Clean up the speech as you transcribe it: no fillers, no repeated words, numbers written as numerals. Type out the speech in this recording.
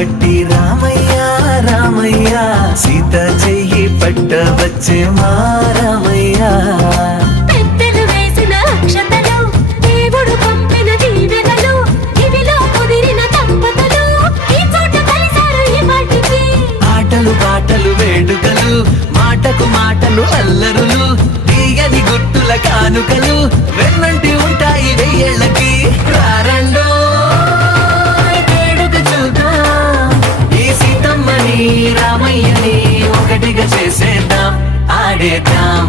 పట్టి రామయ్య రామయ్య సీత చెయ్యి పట్ట వచ్చే మా రామయ్య పెద్దలు వేసిన అక్షతలు దేవుడు పంపిన దీవెనలు ఇవిలో కుదిరిన దంపతులు ఈ చోట కలిసారు ఈ పాటికి ఆటలు పాటలు వేడుకలు మాటకు మాటలు అల్లరులు తీయని గుర్తుల కానుకలు వెన్నంటి ఉంటాయి వెయ్యేళ్ళకి రారండో వేడుక చూద్దాం ఈ సీతమ్మని రామయ్యని ఒకటిగా చేసేద్దాం ఆడేద్దాం